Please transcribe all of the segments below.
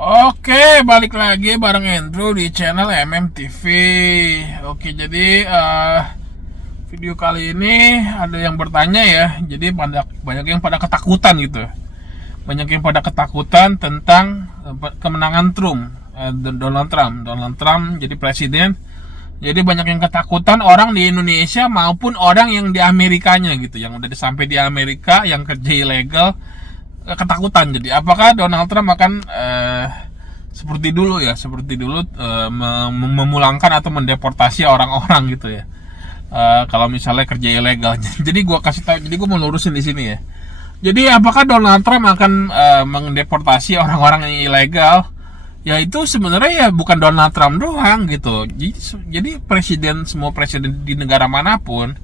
Oke, balik lagi bareng Andrew di channel MMTV. Oke, jadi video kali ini ada yang bertanya ya. Jadi banyak yang pada ketakutan gitu. Banyak yang pada ketakutan tentang kemenangan Donald Trump. Donald Trump jadi presiden. Jadi banyak yang ketakutan, orang di Indonesia maupun orang yang di Amerikanya gitu, yang udah sampai di Amerika, yang kerja ilegal, ketakutan. Jadi apakah Donald Trump akan seperti dulu memulangkan atau mendeportasi orang-orang gitu ya, kalau misalnya kerja ilegal. Jadi gue kasih tahu, jadi gue mau lurusin di sini ya. Jadi apakah Donald Trump akan mendeportasi orang-orang yang ilegal? Ya itu sebenarnya ya bukan Donald Trump doang gitu. Jadi semua presiden di negara manapun,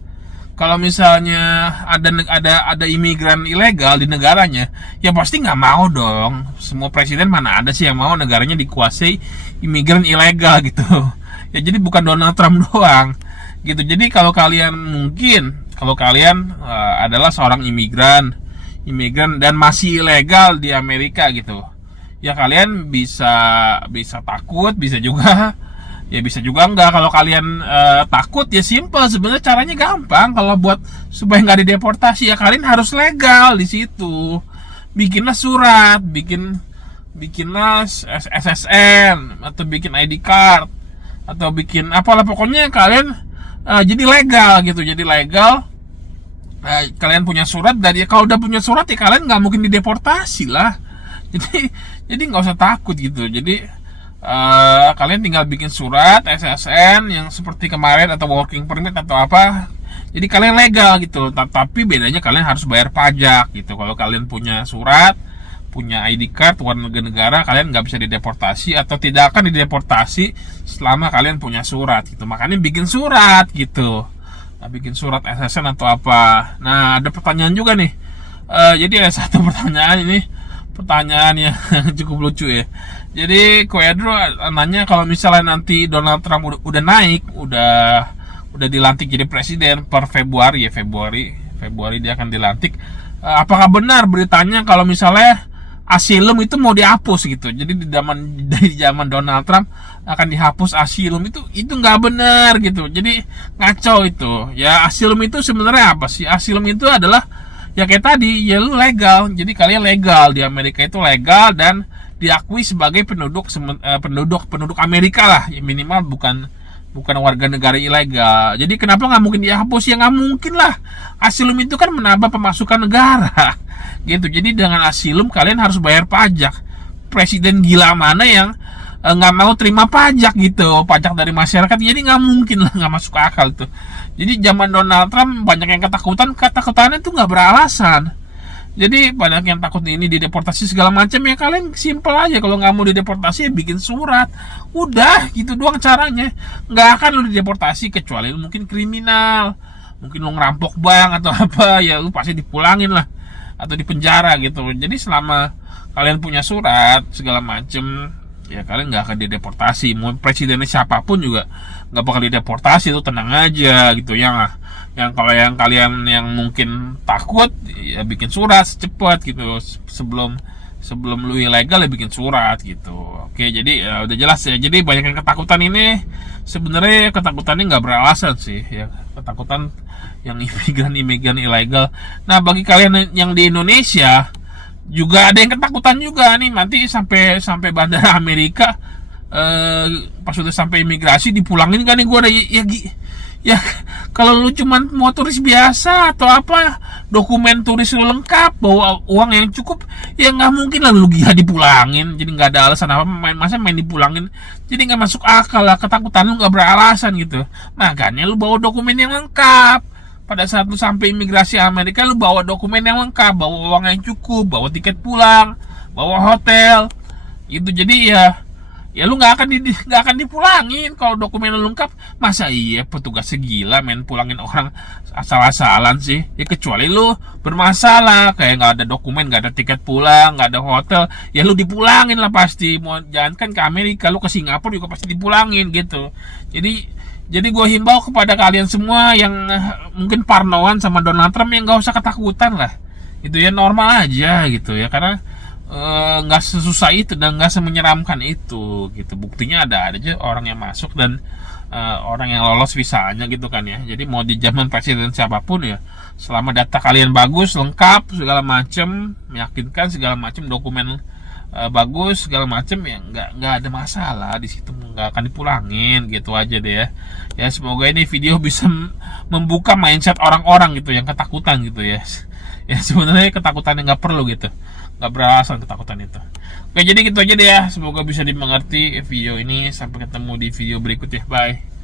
kalau misalnya ada imigran ilegal di negaranya, ya pasti nggak mau dong. Semua presiden mana ada sih yang mau negaranya dikuasai imigran ilegal gitu. Ya jadi bukan Donald Trump doang gitu. Jadi kalau kalian adalah seorang imigran dan masih ilegal di Amerika gitu, ya kalian bisa takut, bisa juga ya bisa juga enggak. Kalau kalian takut, ya simple sebenarnya, caranya gampang. Kalau buat supaya nggak dideportasi, ya kalian harus legal di situ. Bikinlah surat, bikinlah SSN atau bikin ID card atau bikin apalah, pokoknya kalian jadi legal gitu. Jadi legal, kalian punya surat, dan ya kalau udah punya surat ya kalian nggak mungkin dideportasi lah. Jadi nggak usah takut gitu. Jadi kalian tinggal bikin surat SSN yang seperti kemarin, atau working permit atau apa. Jadi kalian legal gitu. Tapi bedanya kalian harus bayar pajak gitu. Kalau kalian punya surat, punya ID card warga negara, kalian nggak bisa dideportasi atau tidak akan dideportasi selama kalian punya surat gitu. Makanya bikin surat gitu. Nah, bikin surat SSN atau apa. Nah, ada pertanyaan juga nih. Jadi ada satu pertanyaan yang cukup lucu ya. Jadi Koedro nanya, kalau misalnya nanti Donald Trump udah naik, udah dilantik jadi presiden per Februari dia akan dilantik. Apakah benar beritanya kalau misalnya asilum itu mau dihapus gitu? Jadi dari zaman Donald Trump akan dihapus asilum, itu nggak benar gitu. Jadi ngaco itu. Ya asilum itu sebenarnya apa sih? Asilum itu adalah ya kayak tadi, ya lu legal. Jadi kalian legal di Amerika, itu legal dan diakui sebagai penduduk Amerika lah, ya minimal bukan warga negara ilegal. Jadi kenapa nggak mungkin dihapus? Ya nggak mungkin lah. Asilum itu kan menambah pemasukan negara gitu. Jadi dengan asilum kalian harus bayar pajak. Presiden gila mana yang nggak mau terima pajak gitu, pajak dari masyarakat? Jadi nggak mungkin lah, nggak masuk akal tuh. Jadi zaman Donald Trump banyak yang ketakutannya tuh nggak beralasan. Jadi banyak yang takut ini dideportasi segala macam, ya kalian simple aja. Kalau nggak mau dideportasi, ya bikin surat, udah gitu doang caranya. Nggak akan lu dideportasi kecuali lu mungkin kriminal, mungkin lu ngerampok bank atau apa, ya lu pasti dipulangin lah atau dipenjara gitu. Jadi selama kalian punya surat segala macam, ya kalian nggak akan dideportasi. Mau presidennya siapapun juga nggak bakal dideportasi, itu tenang aja gitu. Kalau yang kalian yang mungkin takut, ya bikin surat secepat gitu. Sebelum lu ilegal, ya bikin surat gitu. Oke, jadi ya udah jelas ya. Jadi banyak yang ketakutan ini sebenarnya ketakutannya nggak beralasan sih ya, ketakutan yang imigran ilegal. Nah, bagi kalian yang di Indonesia juga ada yang ketakutan juga nih, nanti sampai bandara Amerika, pas udah sampai imigrasi dipulangin kan nih. Gue ada ya kalau lu cuman mau turis biasa atau apa, dokumen turis lu lengkap, bawa uang yang cukup, ya nggak mungkin lah lu gila dipulangin. Jadi nggak ada alasan apa main dipulangin. Jadi nggak masuk akal lah, ketakutan lu nggak beralasan gitu. Makanya lu bawa dokumen yang lengkap. Pada saat lu sampai imigrasi Amerika, lu bawa dokumen yang lengkap, bawa uang yang cukup, bawa tiket pulang, bawa hotel gitu. Jadi ya lu nggak akan dipulangin kalau dokumen lu lengkap. Masa iya petugas segila main pulangin orang asal-asalan sih? Ya kecuali lu bermasalah, kayak nggak ada dokumen, nggak ada tiket pulang, nggak ada hotel, ya lu dipulangin lah pasti. Mau jangan kan ke Amerika, lu ke Singapura juga pasti dipulangin gitu. Jadi gue himbau kepada kalian semua yang mungkin parnoan sama Donald Trump, yang nggak usah ketakutan lah. Itu ya normal aja gitu ya, karena nggak sesusah itu dan nggak semenyeramkan itu gitu. Buktinya ada aja orang yang masuk dan orang yang lolos visanya gitu kan ya. Jadi mau di zaman presiden siapapun ya, selama data kalian bagus, lengkap, segala macem, meyakinkan, segala macem, dokumen bagus, segala macem, ya nggak ada masalah di situ, nggak akan dipulangin gitu aja deh ya. Ya semoga ini video bisa membuka mindset orang-orang gitu yang ketakutan gitu ya. Ya sebenarnya ketakutan yang nggak perlu gitu, nggak beralasan ketakutan itu. Oke, jadi gitu aja deh ya, semoga bisa dimengerti video ini. Sampai ketemu di video berikut ya, bye.